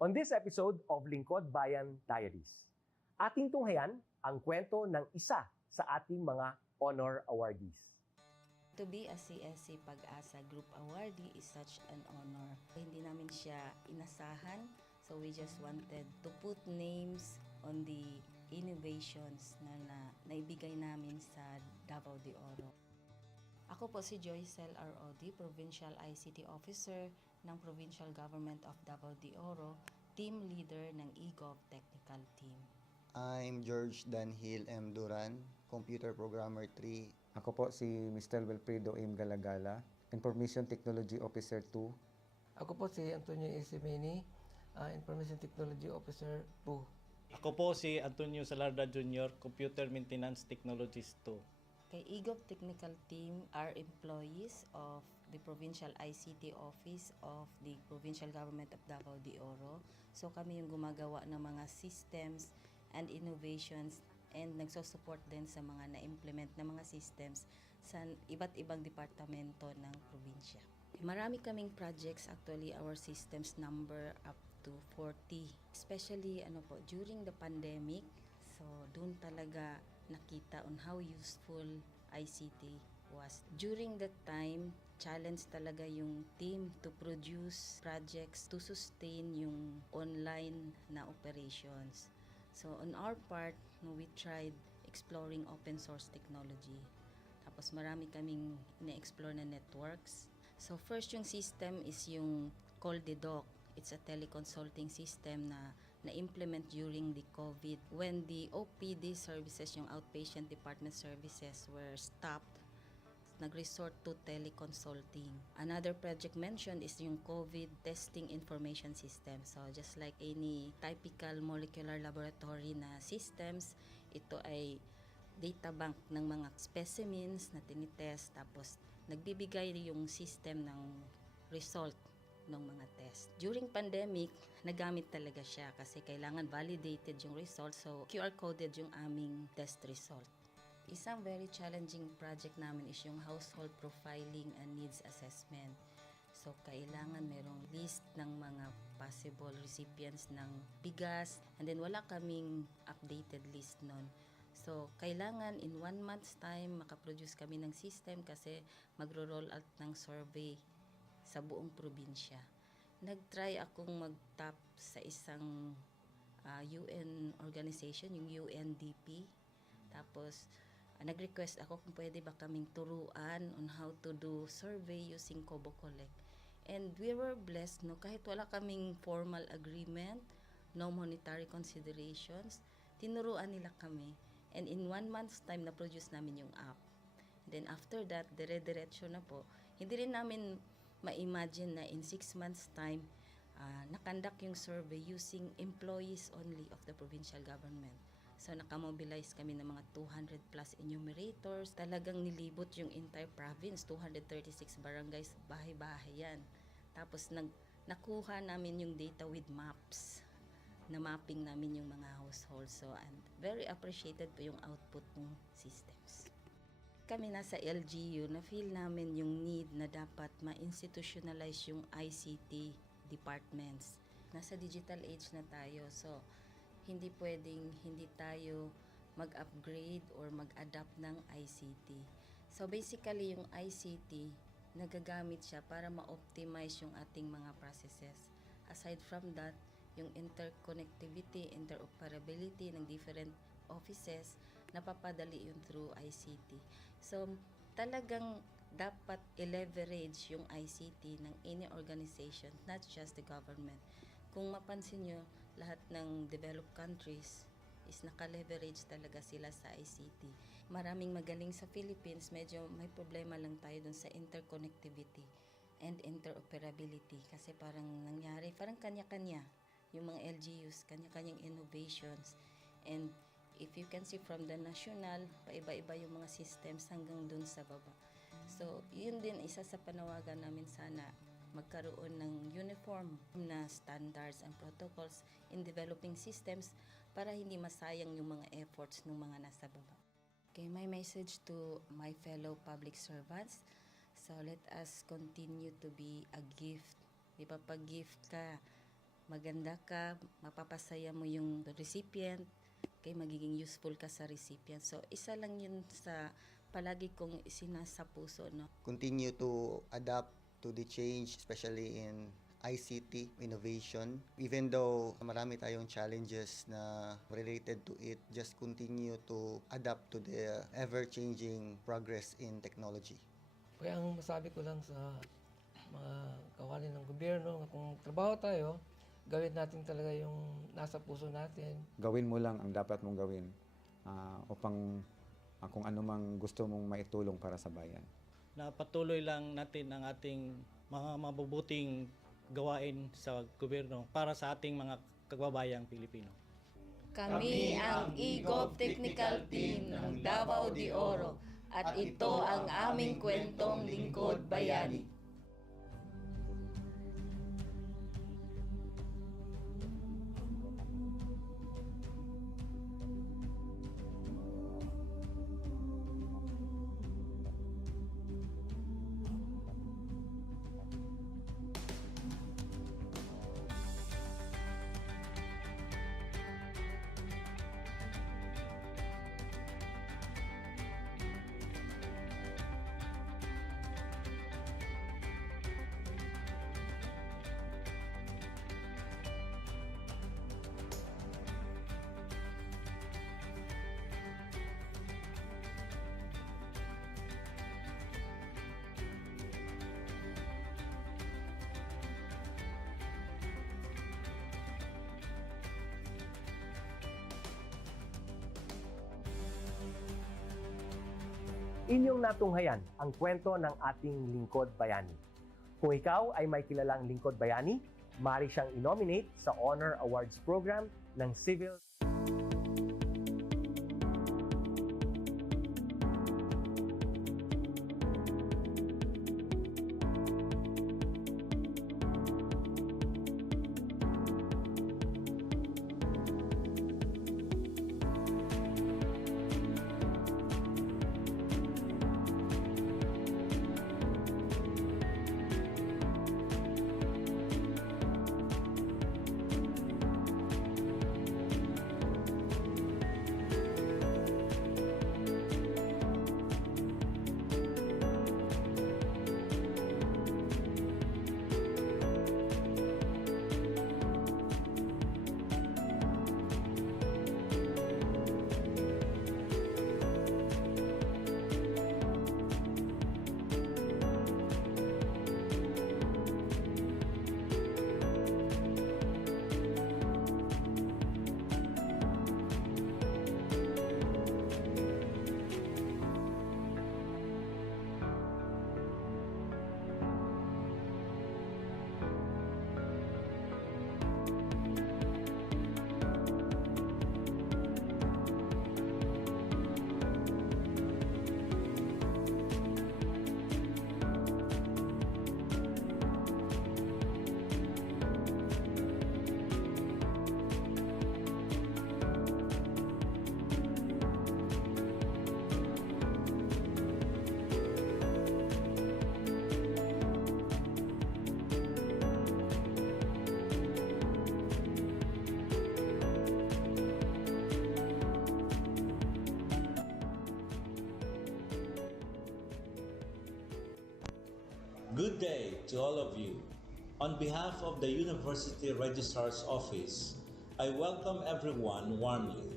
On this episode of Lingkod Bayan Diaries, ating tunghayan ang kwento ng isa sa ating mga honor awardees. To be a CSC Pag-asa Group Awardee is such an honor. Hindi namin siya inasahan, so we just wanted to put names on the innovations na naibigay namin sa Davao de Oro. Ako po si Joycel R.O.D., Provincial ICT Officer ng Provincial Government of Davao de Oro, Team Leader ng eGov Technical Team. I'm George Danhil M. Duran, Computer Programmer 3. Ako po si Mr. Wilfredo M. Galagala, Information Technology Officer 2. Ako po si Antonio Isimeni, Information Technology Officer 2. Ako po si Antonio Salarda Jr., Computer Maintenance Technologist 2. Kay eGov Technical Team are employees of the Provincial ICT Office of the Provincial Government of Davao de Oro. So kami yung gumagawa ng mga systems and innovations and nagsusupport din sa mga na-implement na mga systems sa iba't ibang departamento ng probinsya. Marami kaming projects, actually our systems number up to 40. Especially during the pandemic, so doon talaga nakita on how useful ICT was. During that time, challenge talaga yung team to produce projects to sustain yung online na operations. So on our part, we tried exploring open source technology. Tapos marami kaming ina-explore na networks. So first yung system is yung CallDedoc. It's a teleconsulting system na na-implement during the COVID. When the OPD services, yung outpatient department services were stopped, nag-resort to teleconsulting. Another project mentioned is yung COVID testing information system. So just like any typical molecular laboratory na systems, ito ay data bank ng mga specimens na tinitest, tapos nagbibigay yung system ng result ng mga test. During pandemic, nagamit talaga siya kasi kailangan validated yung result, so QR coded yung aming test result. Isang very challenging project namin is yung household profiling and needs assessment. So, kailangan merong list ng mga possible recipients ng bigas, and then wala kaming updated list nun. So, kailangan in 1 month's time makaproduce kami ng system kasi magro-roll out ng survey sa buong probinsya. Nag-try akong mag-tap sa isang UN organization, yung UNDP. Tapos, nag-request ako kung pwede ba kaming turuan on how to do survey using Kobo Collect. And we were blessed, kahit wala kaming formal agreement, no monetary considerations, tinuruan nila kami. And in 1 month's time, na-produce namin yung app. And then after that, dire-diretso na po. Hindi rin namin ma-imagine na in 6 months' time, nakandak yung survey using employees only of the provincial government. So, nakamobilize kami ng mga 200 plus enumerators. Talagang nilibot yung entire province, 236 barangays, bahay-bahay yan. Tapos, nakuha namin yung data with maps. Na mapping namin yung mga households. So, and very appreciated po yung output ng systems. Kami nasa LGU, na-feel namin yung need na dapat ma-institutionalize yung ICT departments. Nasa digital age na tayo, so hindi pwedeng hindi tayo mag-upgrade or mag-adapt ng ICT. So basically, yung ICT, nagagamit siya para ma-optimize yung ating mga processes. Aside from that, yung interconnectivity, interoperability ng different offices, napapadali yun through ICT. So, talagang dapat i-leverage yung ICT ng any organization, not just the government. Kung mapansin nyo, lahat ng developed countries is naka-leverage talaga sila sa ICT. Maraming magaling sa Philippines, medyo may problema lang tayo dun sa interconnectivity and interoperability kasi parang nangyari, parang kanya-kanya yung mga LGUs, kanya-kanyang innovations. And if you can see from the national, paiba-iba yung mga systems hanggang dun sa baba. So, yun din isa sa panawagan namin, sana magkaroon ng uniform na standards and protocols in developing systems para hindi masayang yung mga efforts ng mga nasa baba. Okay, my message to my fellow public servants, so let us continue to be a gift. Di ba, pag gift ka, maganda ka, mapapasaya mo yung recipient, kay magiging useful ka sa recipient. So, isa lang yun sa palagi kong isinasa puso, no? Continue to adapt to the change, especially in ICT innovation. Even though marami tayong challenges na related to it, just continue to adapt to the ever-changing progress in technology. Kaya ang masabi ko lang sa mga kawani ng gobyerno, kung trabaho tayo, gawin natin talaga yung nasa puso natin. Gawin mo lang ang dapat mong gawin upang kung ano mang gusto mong maitulong para sa bayan. Na patuloy lang natin ang ating mga mabubuting gawain sa gobyerno para sa ating mga kababayang Pilipino. Kami ang EGOV Technical Team ng Davao de Oro at ito ang aming kwentong lingkod bayani. Inyong natunghayan ang kwento ng ating lingkod bayani. Kung ikaw ay may kilalang lingkod bayani, maaari siyang i-nominate sa Honor Awards Program ng Civil Good day to all of you. On behalf of the University Registrar's Office, I welcome everyone warmly.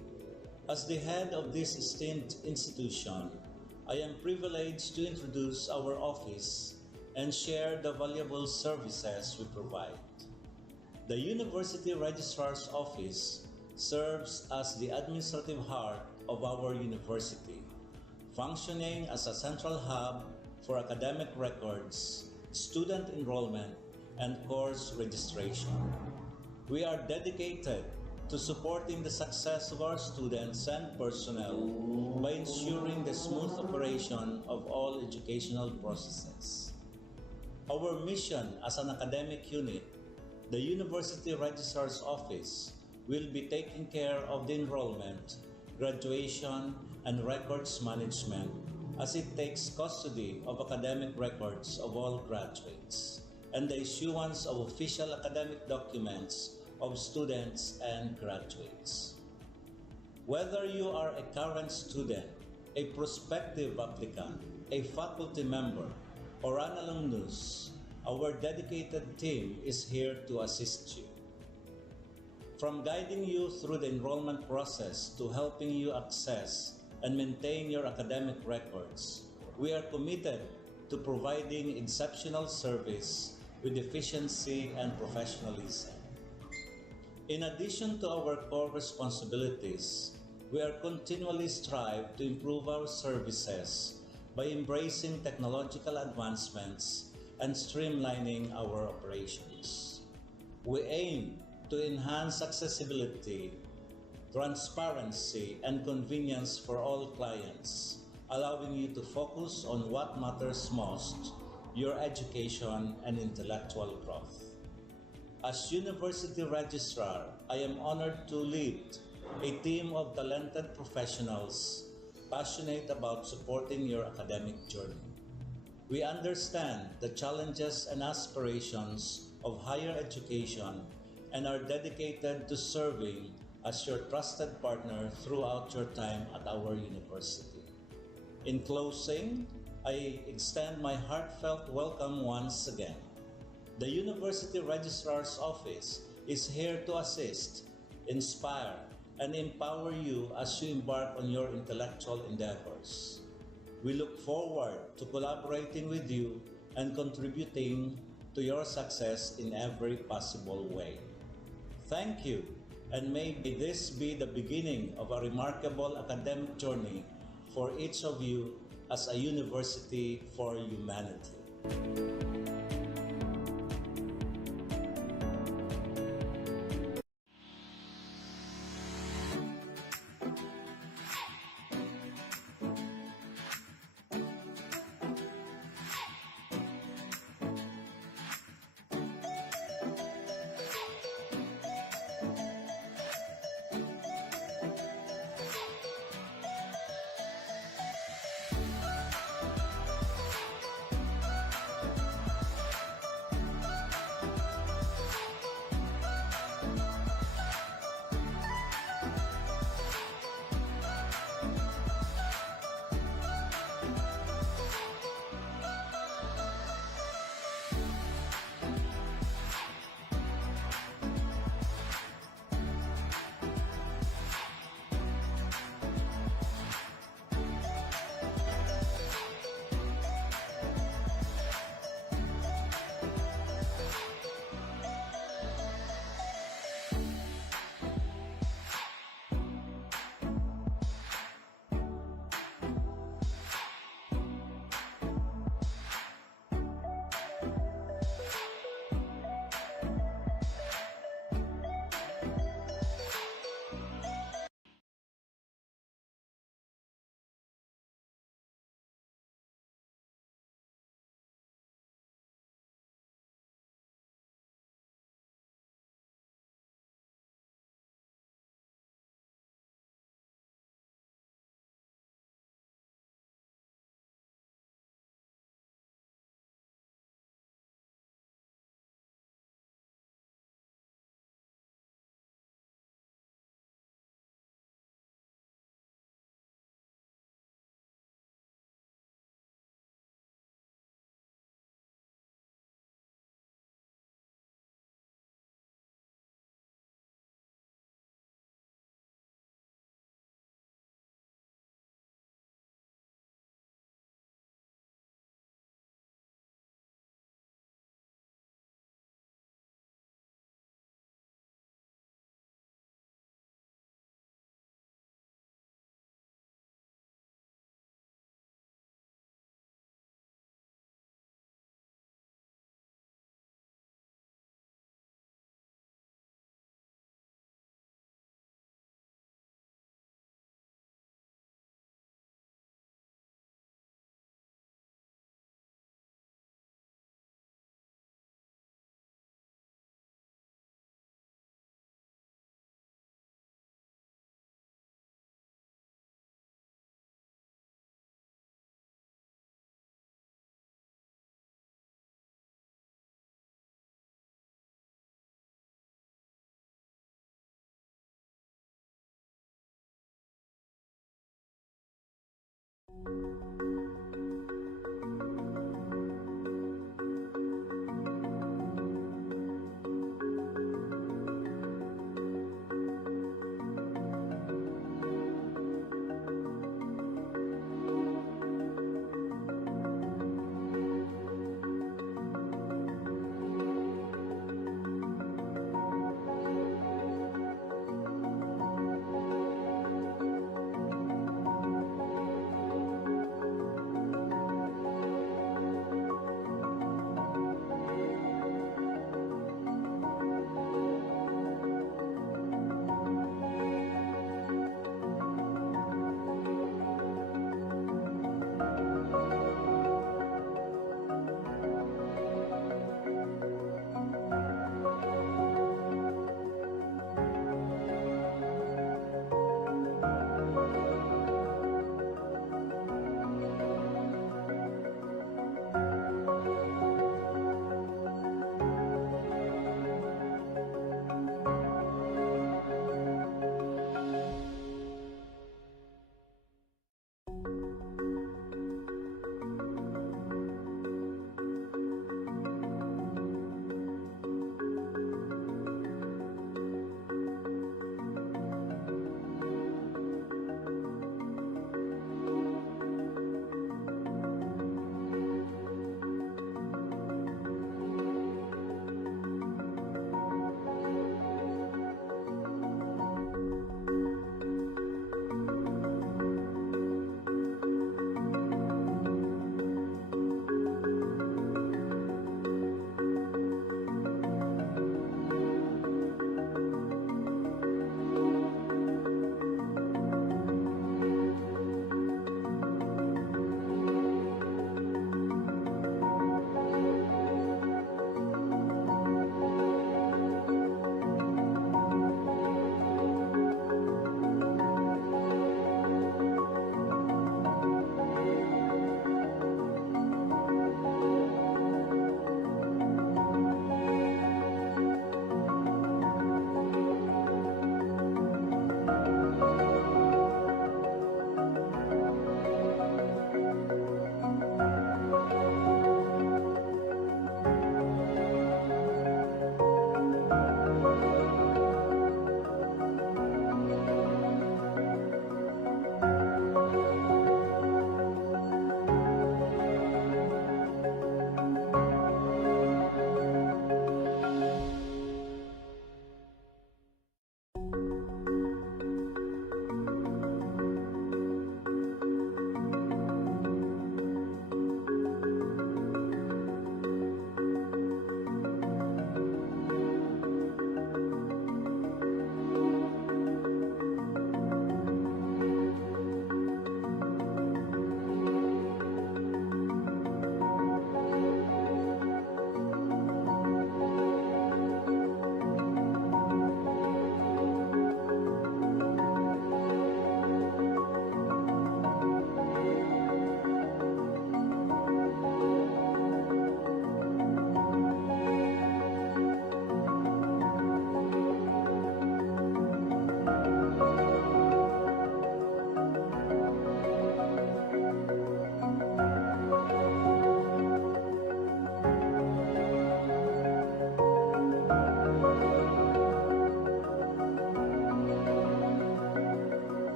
As the head of this esteemed institution, I am privileged to introduce our office and share the valuable services we provide. The University Registrar's Office serves as the administrative heart of our university, functioning as a central hub for academic records, student enrollment, and course registration. We are dedicated to supporting the success of our students and personnel by ensuring the smooth operation of all educational processes. Our mission as an academic unit, the University Registrar's Office, will be taking care of the enrollment, graduation, and records management as it takes custody of academic records of all graduates and the issuance of official academic documents of students and graduates. Whether you are a current student, a prospective applicant, a faculty member, or an alumnus, our dedicated team is here to assist you. From guiding you through the enrollment process to helping you access and maintain your academic records, we are committed to providing exceptional service with efficiency and professionalism. In addition to our core responsibilities, we are continually strive to improve our services by embracing technological advancements and streamlining our operations. We aim to enhance accessibility, transparency, and convenience for all clients, allowing you to focus on what matters most, your education and intellectual growth. As University Registrar, I am honored to lead a team of talented professionals passionate about supporting your academic journey. We understand the challenges and aspirations of higher education and are dedicated to serving as your trusted partner throughout your time at our university. In closing, I extend my heartfelt welcome once again. The University Registrar's Office is here to assist, inspire, and empower you as you embark on your intellectual endeavors. We look forward to collaborating with you and contributing to your success in every possible way. Thank you, and may this be the beginning of a remarkable academic journey for each of you as a university for humanity.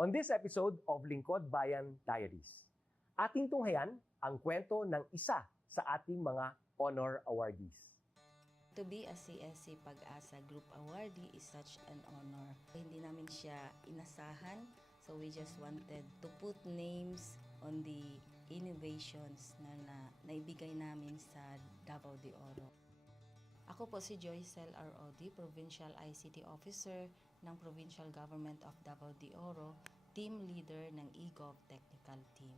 On this episode of Lingkod Bayan Diaries, ating tunghayan ang kwento ng isa sa ating mga honor awardees. To be a CSC Pag-asa Group Awardee is such an honor. Hindi namin siya inasahan, so we just wanted to put names on the innovations na naibigay namin sa Davao de Oro. Ako po si Joycel R. Odi, Provincial ICT Officer ng Provincial Government of Davao de Oro, Team Leader ng eGov Technical Team.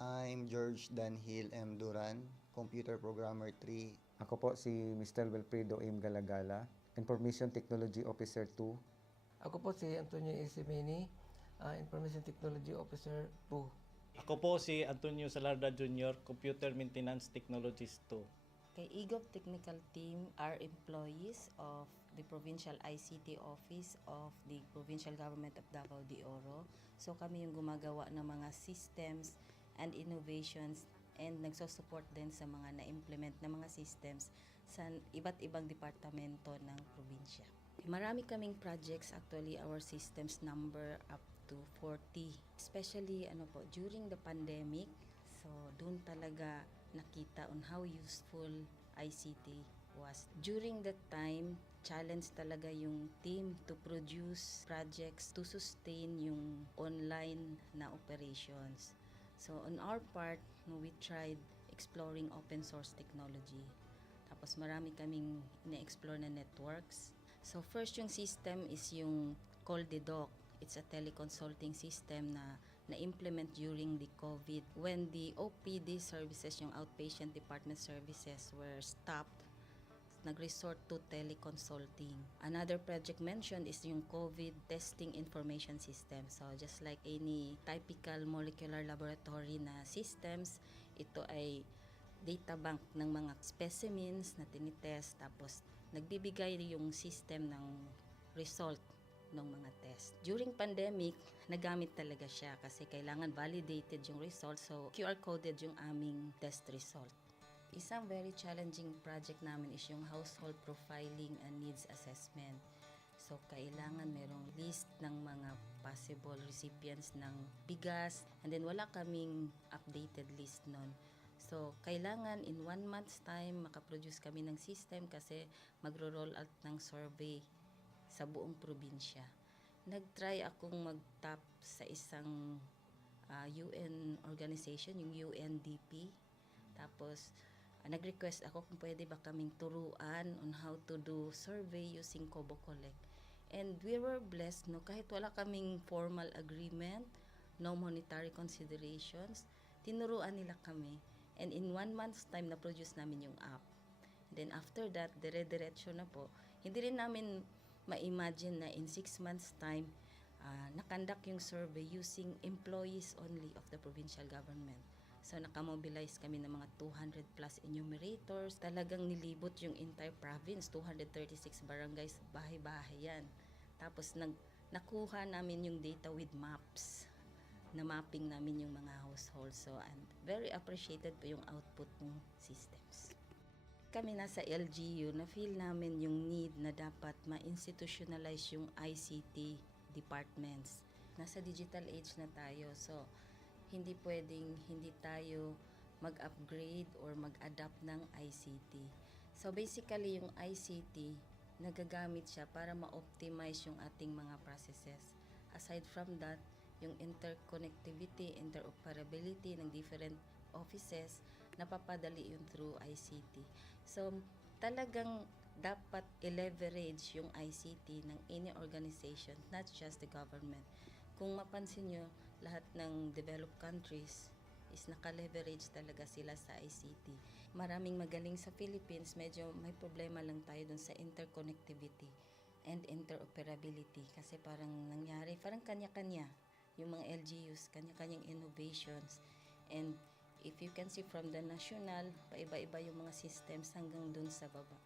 I'm George Danhil M. Duran, Computer Programmer 3. Ako po si Mr. Wilfredo M. Galagala, Information Technology Officer 2. Ako po si Antonio Isimini, Information Technology Officer 2. Ako po si Antonio Salarda Jr., Computer Maintenance Technologist 2. Kay eGov Technical Team are employees of the Provincial ICT Office of the Provincial Government of Davao de Oro. So kami yung gumagawa ng mga systems and innovations and nagsusupport din sa mga na-implement na mga systems sa iba't ibang departamento ng probinsya. Marami kaming projects, actually our systems number up to 40. Especially during the pandemic, so doon talaga nakita on how useful ICT was. During that time, challenge talaga yung team to produce projects to sustain yung online na operations. So on our part, we tried exploring open source technology. Tapos marami kaming ina-explore na networks. So first yung system is yung CallDedoc. It's a teleconsulting system na na-implement during the COVID when the OPD services, yung outpatient department services, were stopped. Nag-resort to teleconsulting. Another project mentioned is yung COVID testing information system. So just like any typical molecular laboratory na systems, ito ay data bank ng mga specimens na tinitest, tapos nagbibigay yung system ng result ng mga test. During pandemic, nagamit talaga siya kasi kailangan validated yung result, so QR coded yung aming test result. Isang very challenging project namin is yung household profiling and needs assessment. So kailangan merong list ng mga possible recipients ng bigas, and then wala kaming updated list nun. So kailangan in 1 month's time makaproduce kami ng system kasi magro-roll out ng survey sa buong probinsya. Nag-try akong mag-tap sa isang UN organization, yung UNDP. Tapos, nag-request ako kung pwede ba kaming turuan on how to do survey using Kobo Collect. And we were blessed, kahit wala kaming formal agreement, no monetary considerations, tinuruan nila kami. And in 1 month's time, na-produce namin yung app. Then after that, dire-diretso na po. Hindi rin namin ma-imagine na in 6 months' time, nakandak yung survey using employees only of the provincial government. So nakamobilize kami ng mga 200 plus enumerators. Talagang nilibot yung entire province, 236 barangays, bahay-bahay yan. Tapos nakuha namin yung data with maps. Na mapping namin yung mga households. So and very appreciated po yung output ng systems. Kami nasa LGU, na-feel namin yung need na dapat ma-institutionalize yung ICT departments. Nasa digital age na tayo, so hindi pwedeng hindi tayo mag-upgrade or mag-adapt ng ICT. So basically, yung ICT, nagagamit siya para ma-optimize yung ating mga processes. Aside from that, yung interconnectivity, interoperability ng different offices, napapadali yun through ICT. So, talagang dapat i-leverage yung ICT ng any organization, not just the government. Kung mapansin nyo, lahat ng developed countries is naka-leverage talaga sila sa ICT. Maraming magaling sa Philippines, medyo may problema lang tayo dun sa interconnectivity and interoperability kasi parang nangyari, parang kanya-kanya yung mga LGUs, kanya-kanyang innovations. And if you can see from the national, paiba-iba yung mga systems hanggang dun sa baba.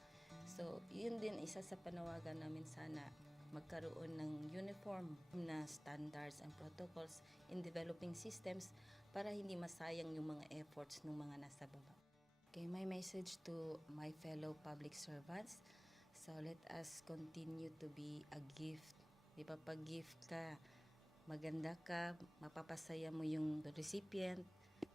So, yun din isa sa panawagan namin, sana magkaroon ng uniform na standards and protocols in developing systems para hindi masayang yung mga efforts ng mga nasa baba. Okay, my message to my fellow public servants, so let us continue to be a gift. Di ba, pag gift ka, maganda ka, mapapasaya mo yung recipient,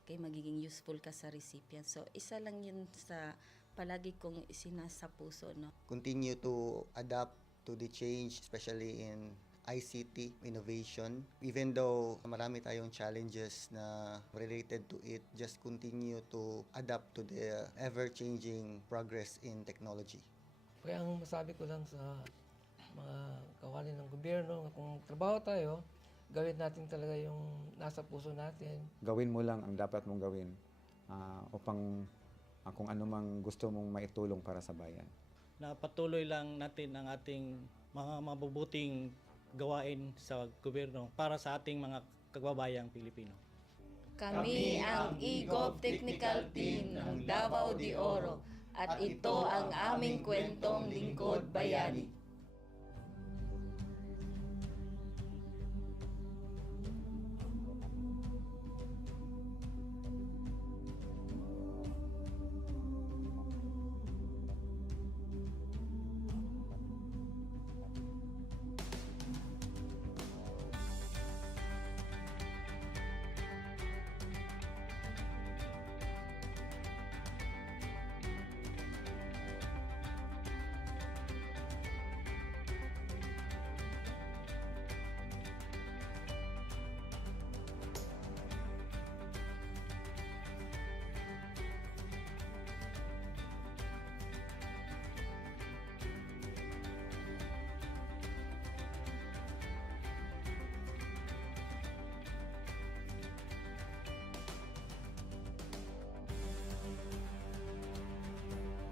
kay magiging useful ka sa recipient. So, isa lang yun sa palagi kong isinasa puso, no? Continue to adapt to the change, especially in ICT innovation. Even though marami tayong challenges na related to it, just continue to adapt to the ever-changing progress in technology. Kaya ang masabi ko lang sa mga kawani ng gobyerno, kung trabaho tayo, gawin natin talaga yung nasa puso natin. Gawin mo lang ang dapat mong gawin upang kung ano mang gusto mong maitulong para sa bayan. Na patuloy lang natin ang ating mga mabubuting gawain sa gobyerno para sa ating mga kababayang Pilipino. Kami ang EGOV Technical Team ng Davao de Oro at ito ang aming kwentong Lingkod Bayani.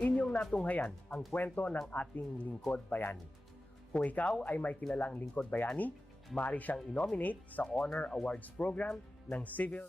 Inyong natunghayan ang kwento ng ating lingkod bayani. Kung ikaw ay may kilalang lingkod bayani, maaari siyang i-nominate sa Honor Awards Program ng Civil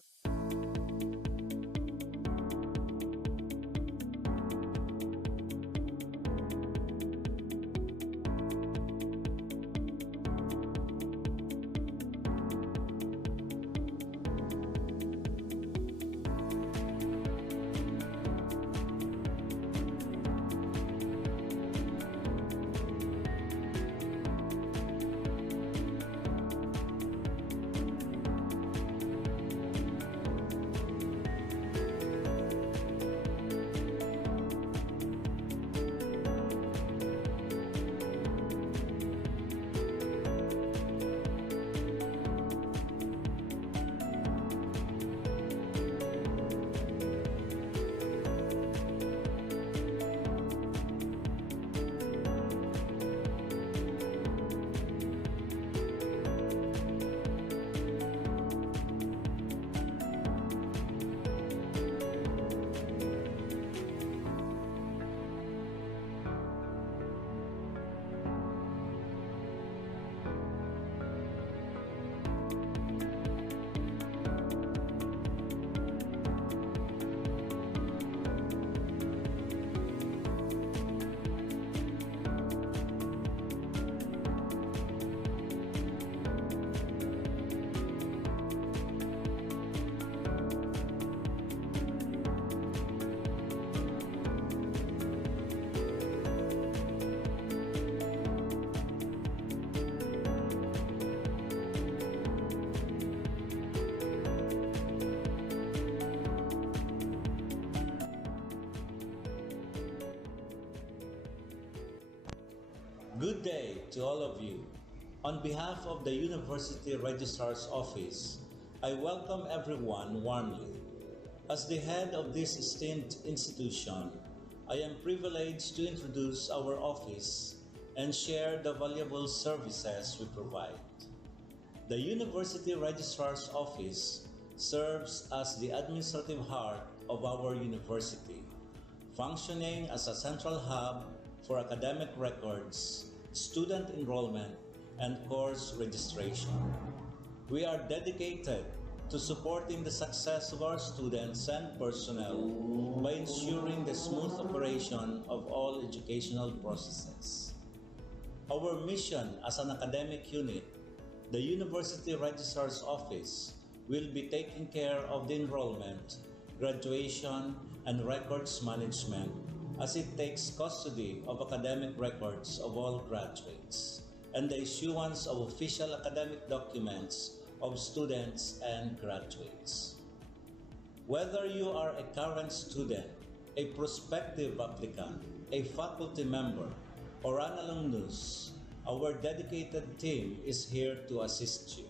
Good day to all of you. On behalf of the University Registrar's Office, I welcome everyone warmly. As the head of this esteemed institution, I am privileged to introduce our office and share the valuable services we provide. The University Registrar's Office serves as the administrative heart of our university, functioning as a central hub for academic records, student enrollment, and course registration. We are dedicated to supporting the success of our students and personnel by ensuring the smooth operation of all educational processes. Our mission as an academic unit, the University Registrar's Office, will be taking care of the enrollment, graduation, and records management as it takes custody of academic records of all graduates and the issuance of official academic documents of students and graduates. Whether you are a current student, a prospective applicant, a faculty member, or an alumnus, our dedicated team is here to assist you.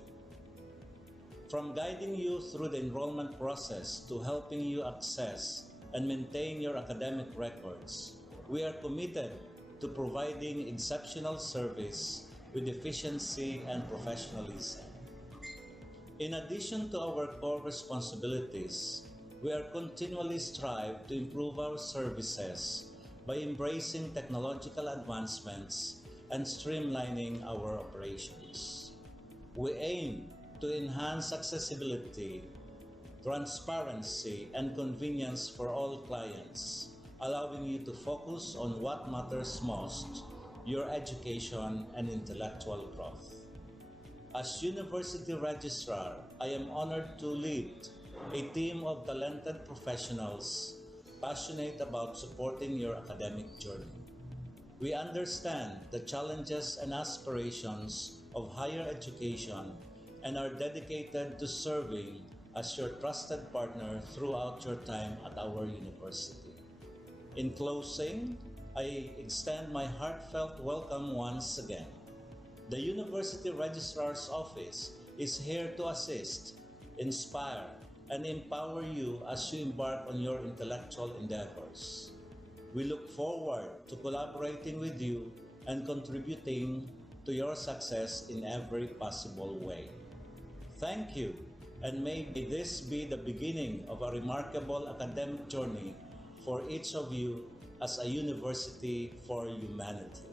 From guiding you through the enrollment process to helping you access and maintain your academic records, we are committed to providing exceptional service with efficiency and professionalism. In addition to our core responsibilities, we are continually strive to improve our services by embracing technological advancements and streamlining our operations. We aim to enhance accessibility, transparency, and convenience for all clients, allowing you to focus on what matters most, your education and intellectual growth. As University Registrar, I am honored to lead a team of talented professionals passionate about supporting your academic journey. We understand the challenges and aspirations of higher education and are dedicated to serving as your trusted partner throughout your time at our university. In closing, I extend my heartfelt welcome once again. The University Registrar's Office is here to assist, inspire, and empower you as you embark on your intellectual endeavors. We look forward to collaborating with you and contributing to your success in every possible way. Thank you, and may this be the beginning of a remarkable academic journey for each of you as a university for humanity.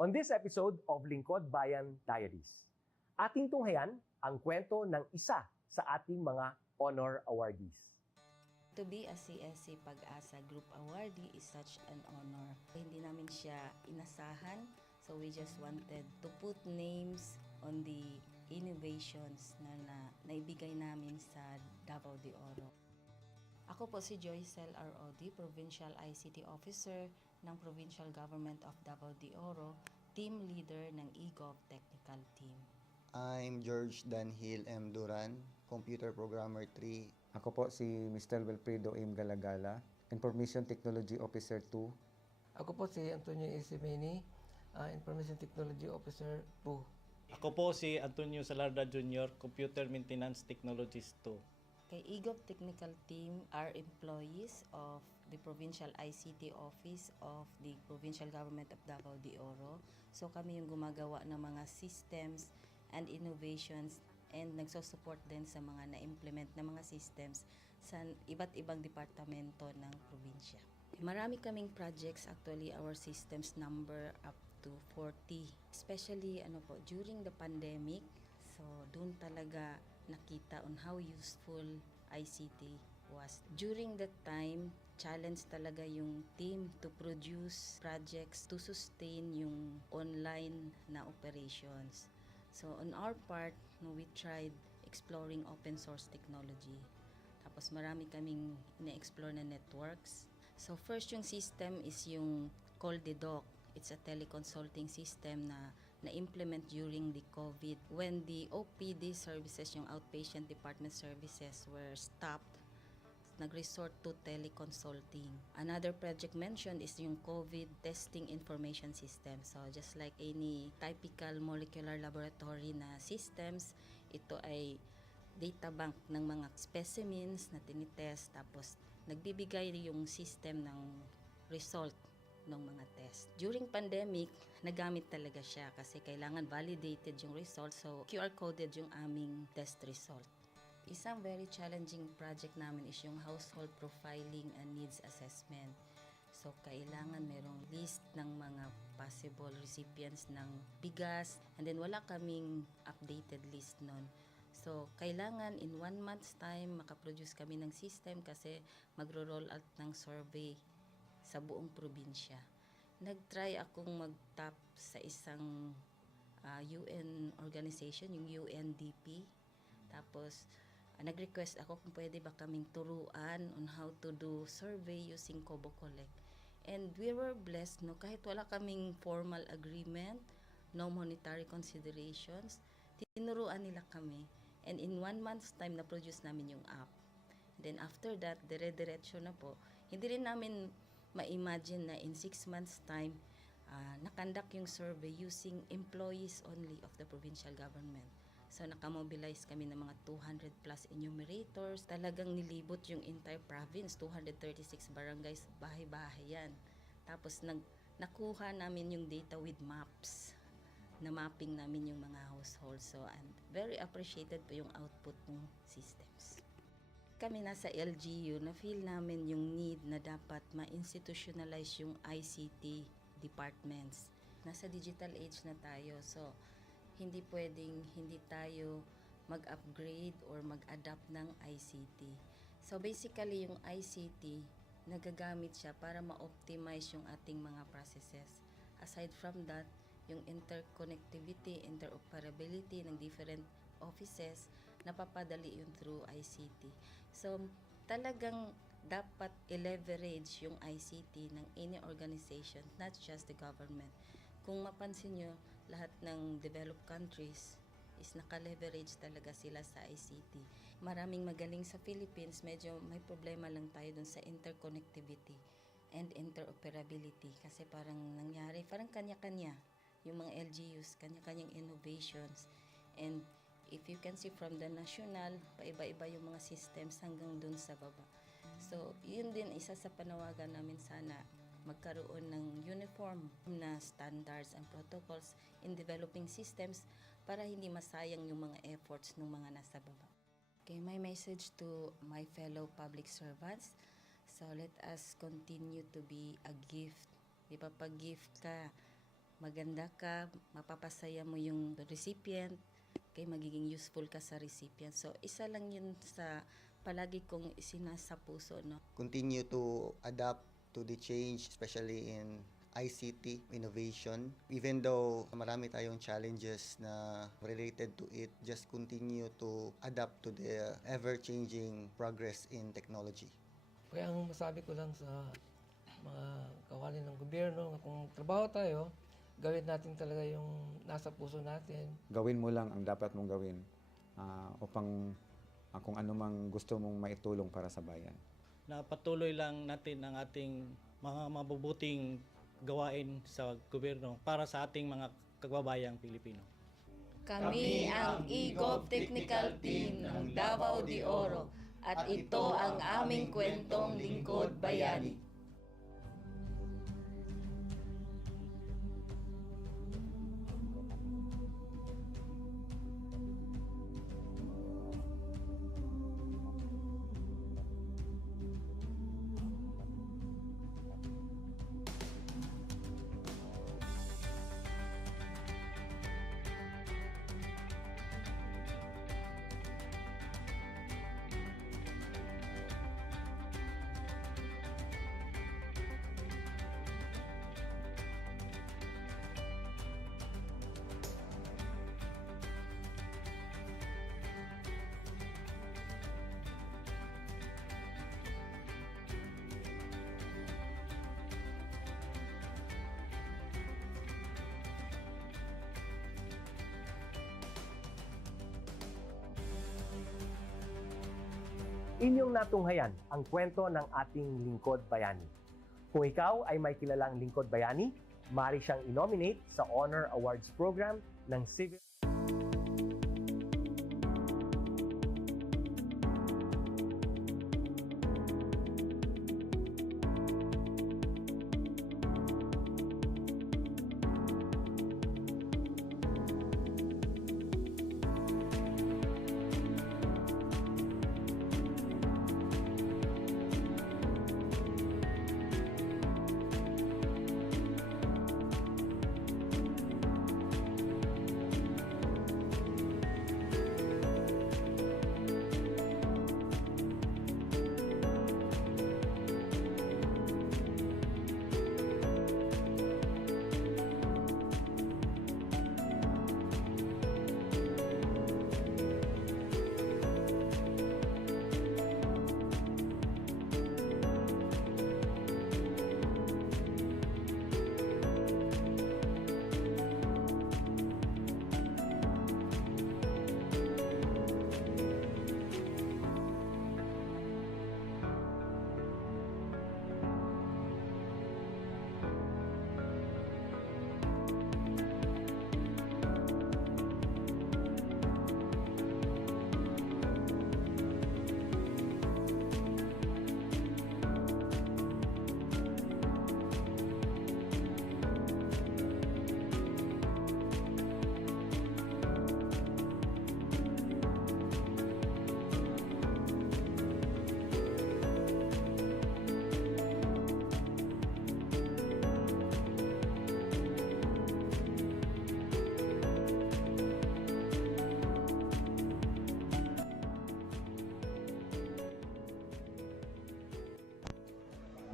On this episode of Lingkod Bayan Diaries, ating tunghayan ang kwento ng isa sa ating mga honor awardees. To be a CSC Pag-asa Group Awardee is such an honor. Hindi namin siya inasahan, so we just wanted to put names on the innovations na naibigay namin sa Davao de Oro. Ako po si Joycel R. Odi, Provincial ICT Officer ng Provincial Government of Davao de Oro, Team Leader ng eGov Technical Team. I'm George Danhil M. Duran, Computer Programmer 3. Ako po si Mr. Wilfredo M. Galagala, Information Technology Officer 2. Ako po si Antonio Isimini, Information Technology Officer 2. Ako po si Antonio Salarda Jr., Computer Maintenance Technologist 2. Kay eGov Technical Team are employees of the Provincial ICT Office of the Provincial Government of Davao de Oro. So kami yung gumagawa ng mga systems and innovations and nagsusupport din sa mga na-implement na mga systems sa iba't ibang departamento ng probinsya. Marami kaming projects, actually our systems number up to 40. Especially during the pandemic, so doon talaga nakita on how useful ICT was. During that time, challenge talaga yung team to produce projects to sustain yung online na operations. So on our part, we tried exploring open source technology. Tapos marami kaming ina-explore na networks. So first yung system is yung CallDedoc. It's a teleconsulting system na na-implement during the COVID. When the OPD services, yung outpatient department services, were stopped, nag-resort to teleconsulting. Another project mentioned is yung COVID testing information system. So just like any typical molecular laboratory na systems, ito ay data bank ng mga specimens na tinitest, tapos nagbibigay yung system ng result ng mga test. During pandemic, nagamit talaga siya kasi kailangan validated yung result, so QR coded yung aming test result. Isang very challenging project namin is yung household profiling and needs assessment. So, kailangan merong list ng mga possible recipients ng bigas, and then wala kaming updated list nun. So, kailangan in 1 month's time makaproduce kami ng system kasi magro-roll out ng survey sa buong probinsya. Nag-try akong mag-tap sa isang UN organization, yung UNDP. Tapos, nag-request ako kung pwede ba kaming turuan on how to do survey using Kobo Collect. And we were blessed, kahit wala kaming formal agreement, no monetary considerations, tinuruan nila kami. And in 1 month's time, na-produce namin yung app. Then after that, dire-diretso na po. Hindi rin namin ma-imagine na in 6 months' time, nakandak yung survey using employees only of the provincial government. So, nakamobilize kami ng mga 200 plus enumerators. Talagang nilibot yung entire province, 236 barangays, bahay-bahay yan. Tapos, nakuha namin yung data with maps. Na mapping namin yung mga households. So, and very appreciated po yung output ng systems. Kami nasa LGU, na-feel namin yung need na dapat ma-institutionalize yung ICT departments. Nasa digital age na tayo, so hindi pwedeng hindi tayo mag-upgrade or mag-adapt ng ICT. So basically, yung ICT, nagagamit siya para ma-optimize yung ating mga processes. Aside from that, yung interconnectivity, interoperability ng different offices, napapadali yun through ICT. So, talagang dapat i-leverage yung ICT ng any organization, not just the government. Kung mapansin nyo, lahat ng developed countries is naka-leverage talaga sila sa ICT. Maraming magaling sa Philippines, medyo may problema lang tayo dun sa interconnectivity and interoperability kasi parang nangyari, parang kanya-kanya yung mga LGUs, kanya-kanyang innovations. And if you can see from the national, paiba-iba yung mga systems hanggang dun sa baba. So, yun din isa sa panawagan namin, sana magkaroon ng uniform na standards and protocols in developing systems para hindi masayang yung mga efforts ng mga nasa baba. Okay, my message to my fellow public servants, so let us continue to be a gift. Di ba, pag gift ka, maganda ka, mapapasaya mo yung recipient, kay magiging useful ka sa recipient. So, isa lang yun sa palagi kong isinasa puso, no? Continue to adapt to the change, especially in ICT innovation. Even though marami tayong challenges na related to it, just continue to adapt to the ever-changing progress in technology. Kaya ang masabi ko lang sa mga kawani ng gobyerno, kung trabaho tayo, gawin natin talaga yung nasa puso natin. Gawin mo lang ang dapat mong gawin upang kung ano mang gusto mong maitulong para sa bayan. Na patuloy lang natin ang ating mga mabubuting gawain sa gobyerno para sa ating mga kababayang Pilipino. Kami ang EGOV Technical Team ng Davao de Oro at ito ang aming kwentong Lingkod Bayani. Inyong natunghayan ang kwento ng ating lingkod bayani. Kung ikaw ay may kilalang lingkod bayani, maaari siyang i-nominate sa Honor Awards Program ng Civil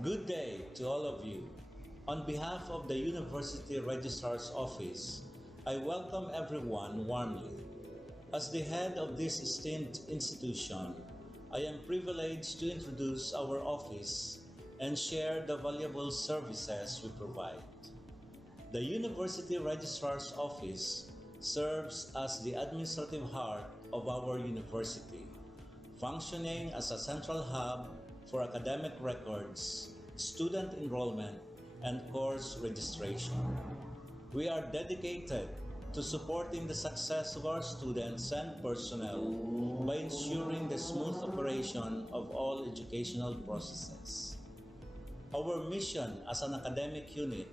Good day to all of you. On behalf of the University Registrar's Office, I welcome everyone warmly. As the head of this esteemed institution, I am privileged to introduce our office and share the valuable services we provide. The University Registrar's Office serves as the administrative heart of our university, functioning as a central hub for academic records, student enrollment, and course registration. We are dedicated to supporting the success of our students and personnel by ensuring the smooth operation of all educational processes. Our mission as an academic unit,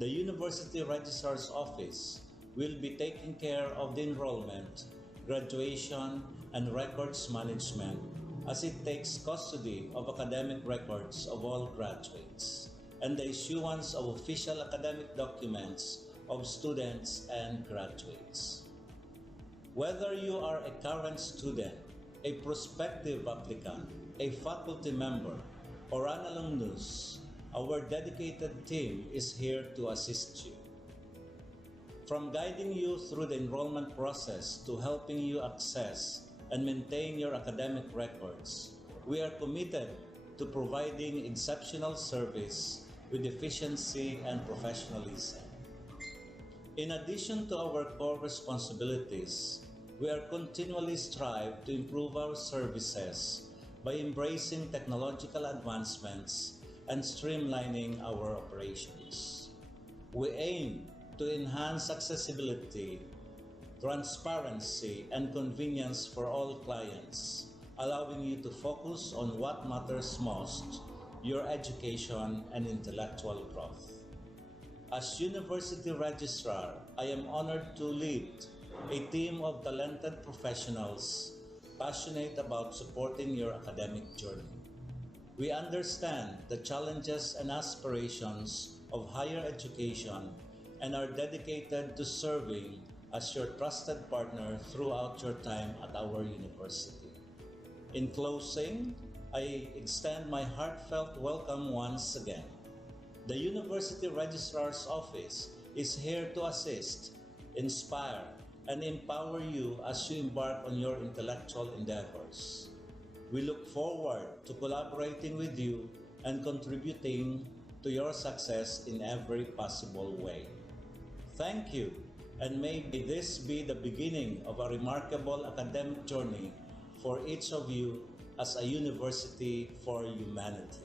the University Registrar's Office, will be taking care of the enrollment, graduation, and records management as it takes custody of academic records of all graduates and the issuance of official academic documents of students and graduates. Whether you are a current student, a prospective applicant, a faculty member, or an alumnus, our dedicated team is here to assist you. From guiding you through the enrollment process to helping you access and maintain your academic records, we are committed to providing exceptional service with efficiency and professionalism. In addition to our core responsibilities, we are continually strive to improve our services by embracing technological advancements and streamlining our operations. We aim to enhance accessibility, transparency, and convenience for all clients, allowing you to focus on what matters most, your education and intellectual growth. As University Registrar, I am honored to lead a team of talented professionals passionate about supporting your academic journey. We understand the challenges and aspirations of higher education and are dedicated to serving as your trusted partner throughout your time at our university. In closing, I extend my heartfelt welcome once again. The University Registrar's Office is here to assist, inspire, and empower you as you embark on your intellectual endeavors. We look forward to collaborating with you and contributing to your success in every possible way. Thank you, and may this be the beginning of a remarkable academic journey for each of you as a university for humanity.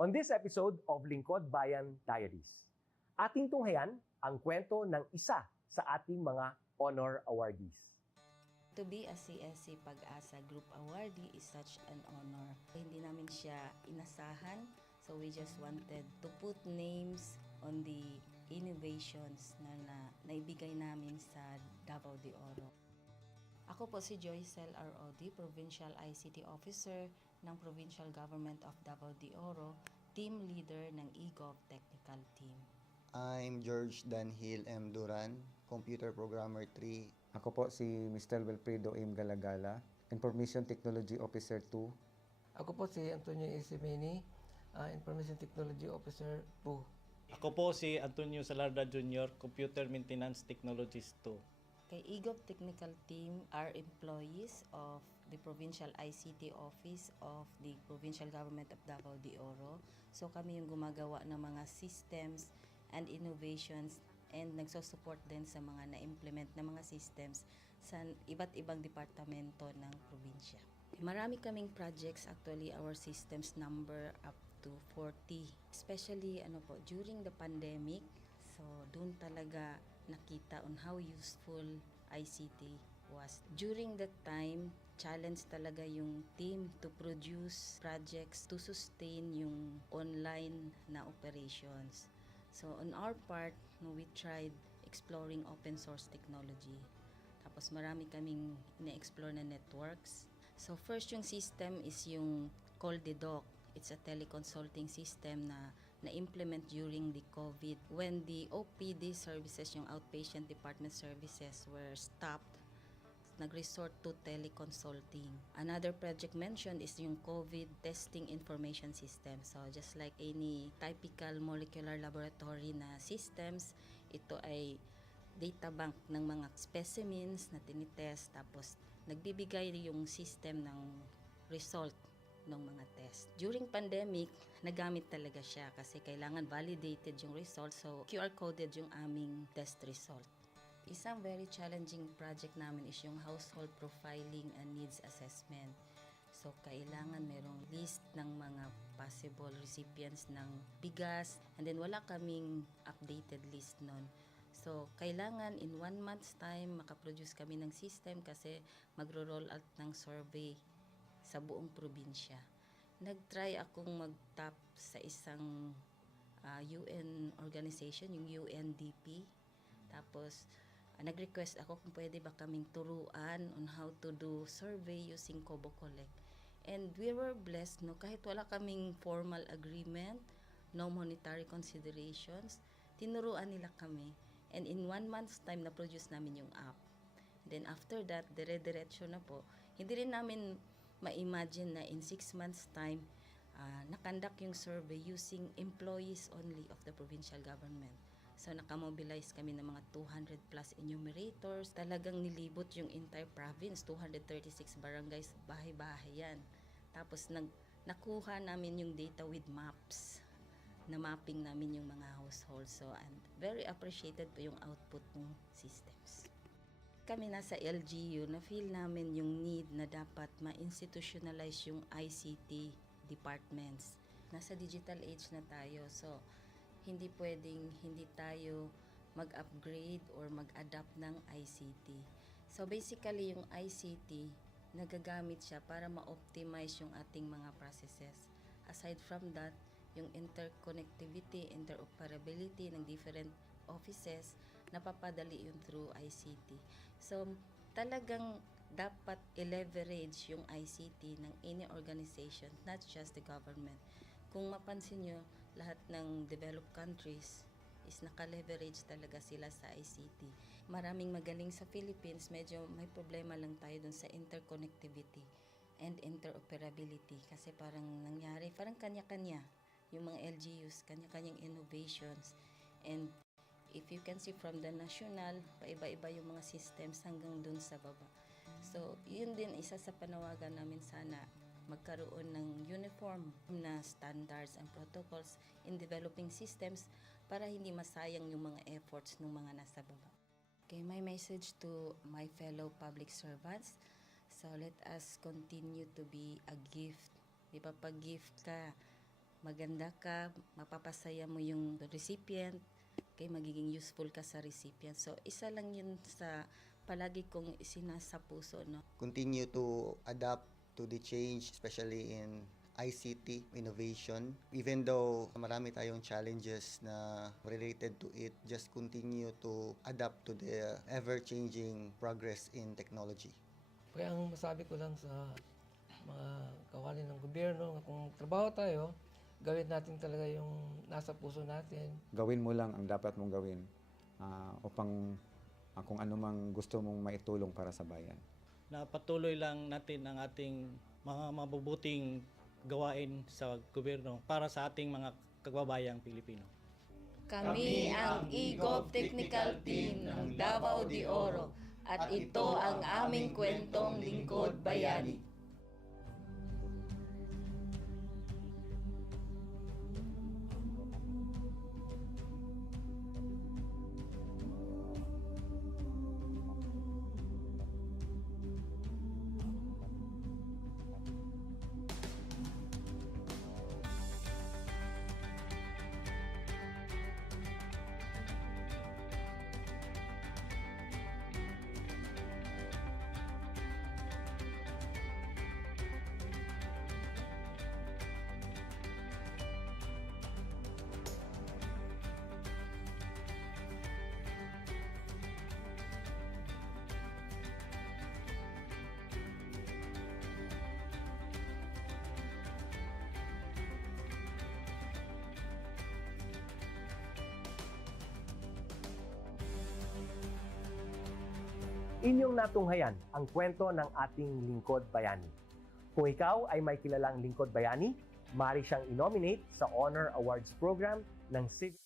On this episode of Lingkod Bayan Diaries, ating tunghayan ang kwento ng isa sa ating mga honor awardees. To be a CSC Pag-asa Group Awardee is such an honor. Hindi namin siya inasahan, so we just wanted to put names on the innovations na naibigay namin sa Davao de Oro. Ako po si Joycel R. Odi, Provincial ICT Officer ng Provincial Government of Davao de Oro, Team Leader ng eGov Technical Team. I'm George Danhil M. Duran, Computer Programmer 3. Ako po si Mr. Wilfredo M. Galagala, Information Technology Officer 2. Ako po si Antonio Isimini, Information Technology Officer 2. Ako po si Antonio Salarda Jr., Computer Maintenance Technologist 2. Kay eGov Technical Team are employees of the Provincial ICT Office of the Provincial Government of Davao de Oro. So kami yung gumagawa ng mga systems and innovations and nagsusupport din sa mga na-implement na mga systems sa iba't ibang departamento ng probinsya. Marami kaming projects, actually our systems number up to 40. Especially during the pandemic, so doon talaga nakita on how useful ICT was. During that time, challenge talaga yung team to produce projects to sustain yung online na operations. So on our part, we tried exploring open source technology. Tapos marami kaming ina-explore na networks. So first yung system is yung CallDedoc. It's a teleconsulting system na na-implement during the COVID when the OPD services, yung outpatient department services, were stopped. Nag-resort to teleconsulting. Another project mentioned is yung COVID testing information system. So just like any typical molecular laboratory na systems, ito ay data bank ng mga specimens na tinitest, tapos nagbibigay yung system ng result ng mga test. During pandemic, nagamit talaga siya kasi kailangan validated yung result, so QR coded yung aming test result. Isang very challenging project namin is yung household profiling and needs assessment. So kailangan merong list ng mga possible recipients ng bigas, and then wala kaming updated list nun. So kailangan in 1 month's time makaproduce kami ng system kasi magro-roll out ng survey sa buong probinsya. Nag-try akong mag-tap sa isang UN organization, yung UNDP. Tapos, nag-request ako kung pwede ba kaming turuan on how to do survey using Kobo Collect. And we were blessed, kahit wala kaming formal agreement, no monetary considerations, tinuruan nila kami. And in 1 month's time, na-produce namin yung app. Then after that, dire-diretso na po. Hindi rin namin ma-imagine na in 6 months' time, nakandak yung survey using employees only of the provincial government. So nakamobilize kami ng mga 200 plus enumerators. Talagang nilibot yung entire province, 236 barangays, bahay-bahay yan. Tapos nakuha namin yung data with maps. Na mapping namin yung mga households. So and very appreciated po yung output ng systems. Kami nasa LGU, na-feel namin yung need na dapat ma-institutionalize yung ICT departments. Nasa digital age na tayo, so hindi pwedeng hindi tayo mag-upgrade or mag-adapt ng ICT. So basically, yung ICT, nagagamit siya para ma-optimize yung ating mga processes. Aside from that, yung interconnectivity, interoperability ng different offices, napapadali yun through ICT. So, talagang dapat i-leverage yung ICT ng any organization, not just the government. Kung mapansin nyo, lahat ng developed countries is naka-leverage talaga sila sa ICT. Maraming magaling sa Philippines, medyo may problema lang tayo dun sa interconnectivity and interoperability kasi parang nangyari, parang kanya-kanya yung mga LGUs, kanya-kanyang innovations. And if you can see from the national, paiba-iba yung mga systems hanggang dun sa baba. So, yun din isa sa panawagan namin sana magkaroon ng uniform na standards and protocols in developing systems para hindi masayang yung mga efforts ng mga nasa baba. Okay, my message to my fellow public servants, so let us continue to be a gift. Di ba, pag gift ka, maganda ka, mapapasaya mo yung recipient, kay magiging useful ka sa recipient. So, isa lang yun sa palagi kong isinasa puso, no? Continue to adapt to the change, especially in ICT innovation. Even though marami tayong challenges na related to it, just continue to adapt to the ever-changing progress in technology. Kaya ang masabi ko lang sa mga kawani ng gobyerno, kung trabaho tayo, gawin natin talaga yung nasa puso natin. Gawin mo lang ang dapat mong gawin upang kung ano mang gusto mong maitulong para sa bayan. Na patuloy lang natin ang ating mga mabubuting gawain sa gobyerno para sa ating mga kababayang Pilipino. Kami ang eGov Technical Team ng Davao de Oro at ito ang aming kwentong lingkod bayani. Inyong natunghayan ang kwento ng ating lingkod bayani. Kung ikaw ay may kilalang lingkod bayani, maaari siyang i-nominate sa Honor Awards Program ng Civic.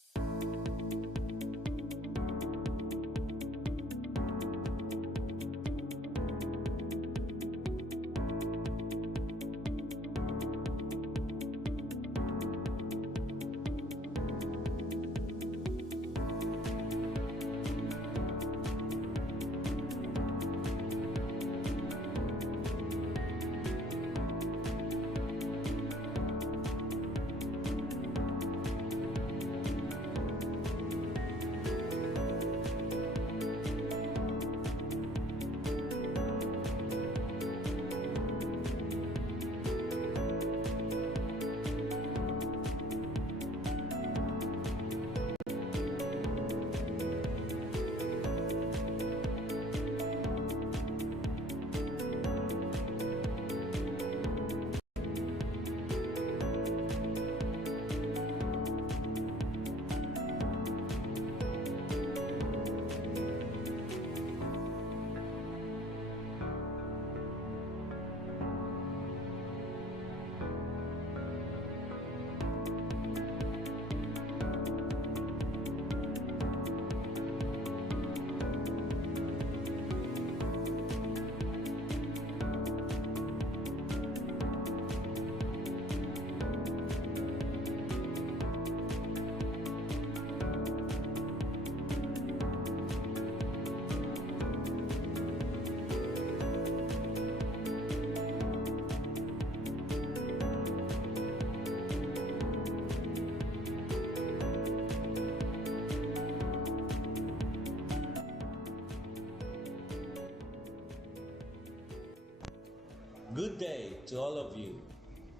Good day to all of you.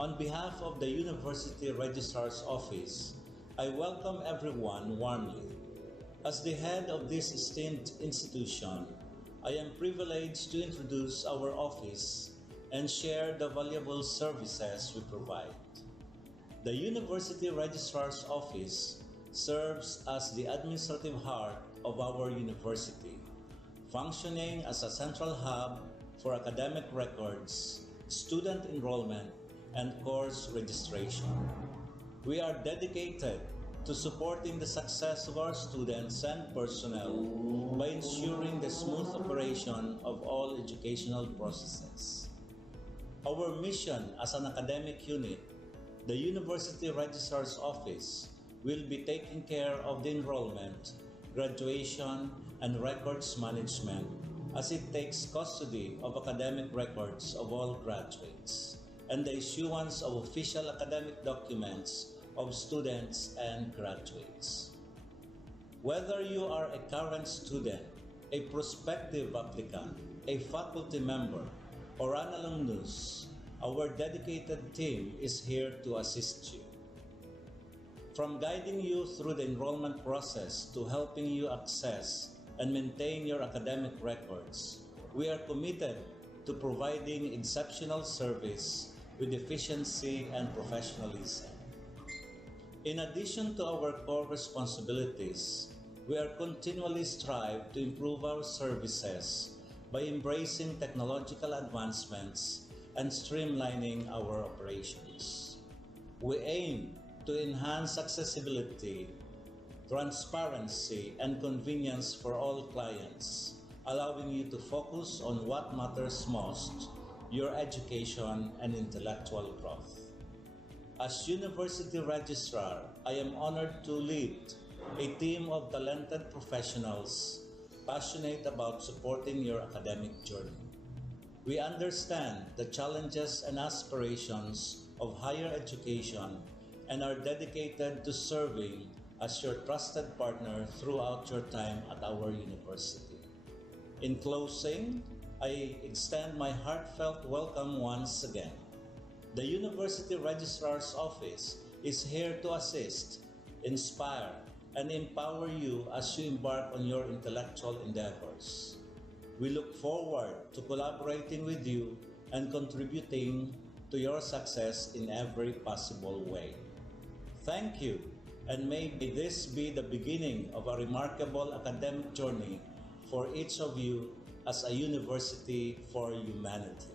On behalf of the University Registrar's Office, I welcome everyone warmly. As the head of this esteemed institution, I am privileged to introduce our office and share the valuable services we provide. The University Registrar's Office serves as the administrative heart of our university, functioning as a central hub for academic records, student enrollment, and course registration. We are dedicated to supporting the success of our students and personnel by ensuring the smooth operation of all educational processes. Our mission as an academic unit, the University Registrar's Office, will be taking care of the enrollment, graduation, and records management as it takes custody of academic records of all graduates. and the issuance of official academic documents of students and graduates. Whether you are a current student, a prospective applicant, a faculty member, or an alumnus, our dedicated team is here to assist you. From guiding you through the enrollment process to helping you access and maintain your academic records, we are committed to providing exceptional service with efficiency and professionalism. In addition to our core responsibilities, we are continually strive to improve our services by embracing technological advancements and streamlining our operations. We aim to enhance accessibility, transparency, and convenience for all clients, allowing you to focus on what matters most, your education and intellectual growth. As University Registrar, I am honored to lead a team of talented professionals passionate about supporting your academic journey. We understand the challenges and aspirations of higher education and are dedicated to serving as your trusted partner throughout your time at our university. In closing, I extend my heartfelt welcome once again. The University Registrar's Office is here to assist, inspire, and empower you as you embark on your intellectual endeavors. We look forward to collaborating with you and contributing to your success in every possible way. Thank you, and may this be the beginning of a remarkable academic journey for each of you as a university for humanity.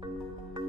po.